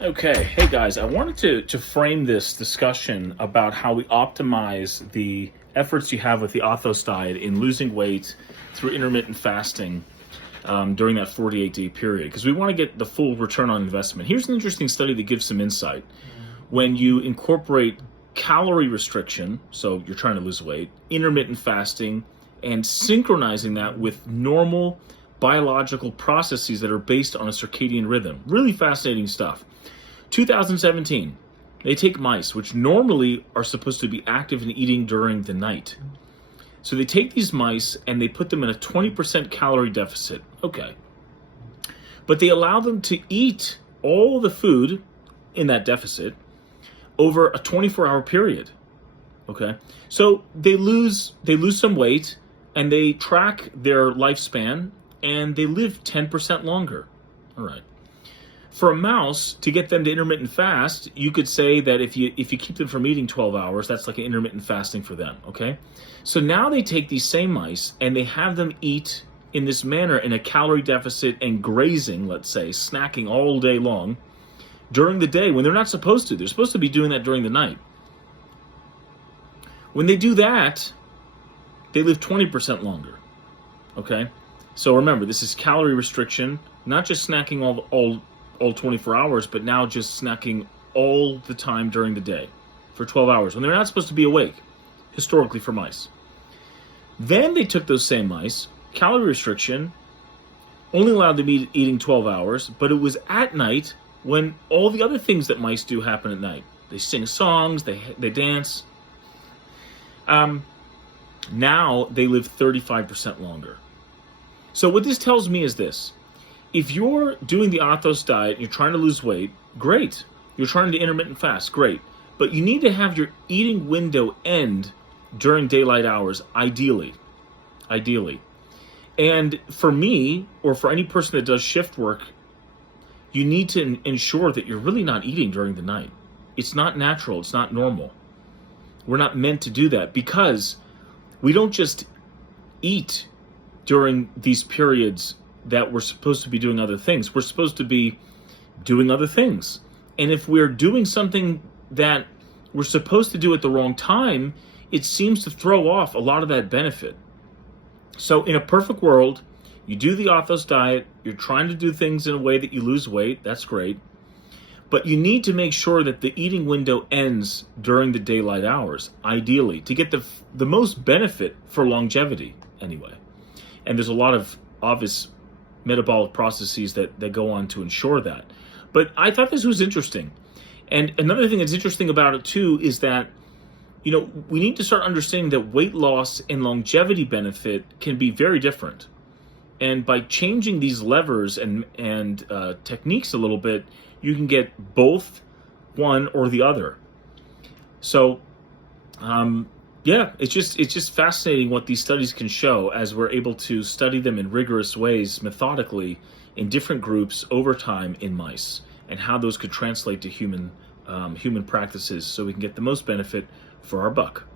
Okay, hey guys, I wanted to frame this discussion about how we optimize the efforts you have with the Athos diet in losing weight through intermittent fasting during that 48-day period, because we want to get the full return on investment. Here's an interesting study that gives some insight. When you incorporate calorie restriction, so you're trying to lose weight, intermittent fasting, and synchronizing that with normal biological processes that are based on a circadian rhythm. Really fascinating stuff. 2017, they take mice, which normally are supposed to be active and eating during the night. So they take these mice and they put them in a 20% calorie deficit. Okay. But they allow them to eat all the food in that deficit over a 24-hour period. Okay. So they lose some weight and they track their lifespan and they live 10% longer. All right. For a mouse, to get them to intermittent fast, you could say that if you keep them from eating 12 hours, that's like an intermittent fasting for them, okay? So now they take these same mice and they have them eat in this manner in a calorie deficit and grazing, let's say, snacking all day long during the day when they're not supposed to. They're supposed to be doing that during the night. When they do that, they live 20% longer, okay? So remember, this is calorie restriction, not just snacking all 24 hours, but now just snacking all the time during the day for 12 hours when they're not supposed to be awake, historically for mice. Then they took those same mice, calorie restriction, only allowed them eating 12 hours, but it was at night when all the other things that mice do happen at night. They sing songs, they dance. Now they live 35% longer. So what this tells me is this. If you're doing the Athos diet, you're trying to lose weight, great. You're trying to intermittent fast, great. But you need to have your eating window end during daylight hours, ideally. And for me, or for any person that does shift work, you need to ensure that you're really not eating during the night. It's not natural, it's not normal. We're not meant to do that because we don't just eat during these periods that we're supposed to be doing other things. We're supposed to be doing other things. And if we're doing something that we're supposed to do at the wrong time, it seems to throw off a lot of that benefit. So in a perfect world, you do the Athos diet, you're trying to do things in a way that you lose weight, that's great. But you need to make sure that the eating window ends during the daylight hours, ideally, to get the most benefit for longevity anyway. And there's a lot of obvious metabolic processes that go on to ensure that. But I thought this was interesting. And another thing that's interesting about it too is that, we need to start understanding that weight loss and longevity benefit can be very different. And by changing these levers and techniques a little bit, you can get both one or the other. So, it's just fascinating what these studies can show as we're able to study them in rigorous ways, methodically, in different groups over time in mice, and how those could translate to human practices so we can get the most benefit for our buck.